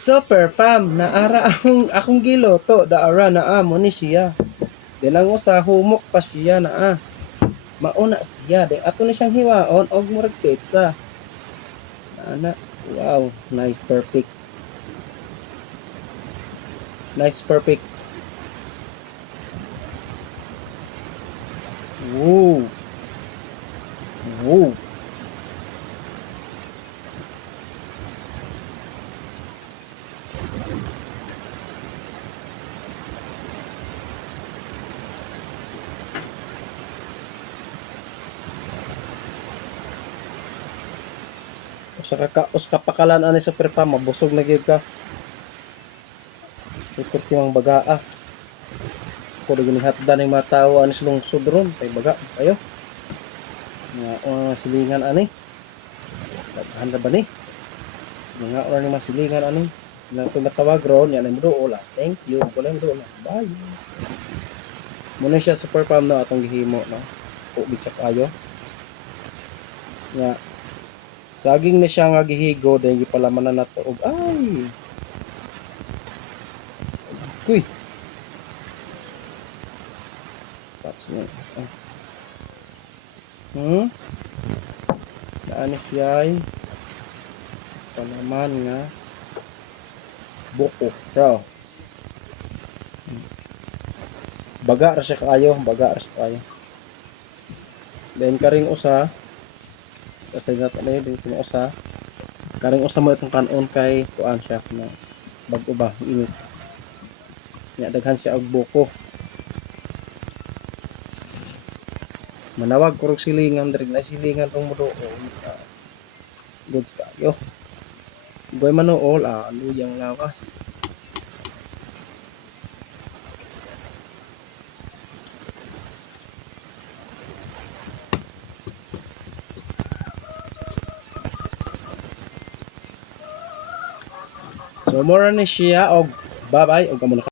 Super fam, naara akong giloto, daara na amo ni siya. Dilang usa humok pa siya na mauna siya, de ato ni siyang hiwaon og murag pizza. Ana, wow, nice perfect. Nice perfect. Woo. Woo. Usa ka pakalan ani super fam, mabusog na gyud ka. Ikot yung bagaa. Ako rin hatdan ng mga tao ani silong sudron kay baga kayo. Nga silingan ani. Handa ba ni? Mga oras ni masilingan ani. Nang tumatawag ron yan ay muduol. Thank you. Wala muduol. Bye. Muna siya super farm no atong gihimo no. Bitsak ayo. Nga saging na siya nga gihigo dahil gipalamanan nato og ay. Kuy. That's niya. Daan siya ay palaman nga buko raw. Baga ra siya kaayo, baga ra siya kaayo. Then karing usa basta nato na yun itong usa karing usa mo itong kanon kay kuan siya na bag-o ba init nya daghan siya og buko manawag kurog silingan diri na silingan tong muduol goods kayo goy manuol luyang lawas. So mura ni siya og bye-bye og amo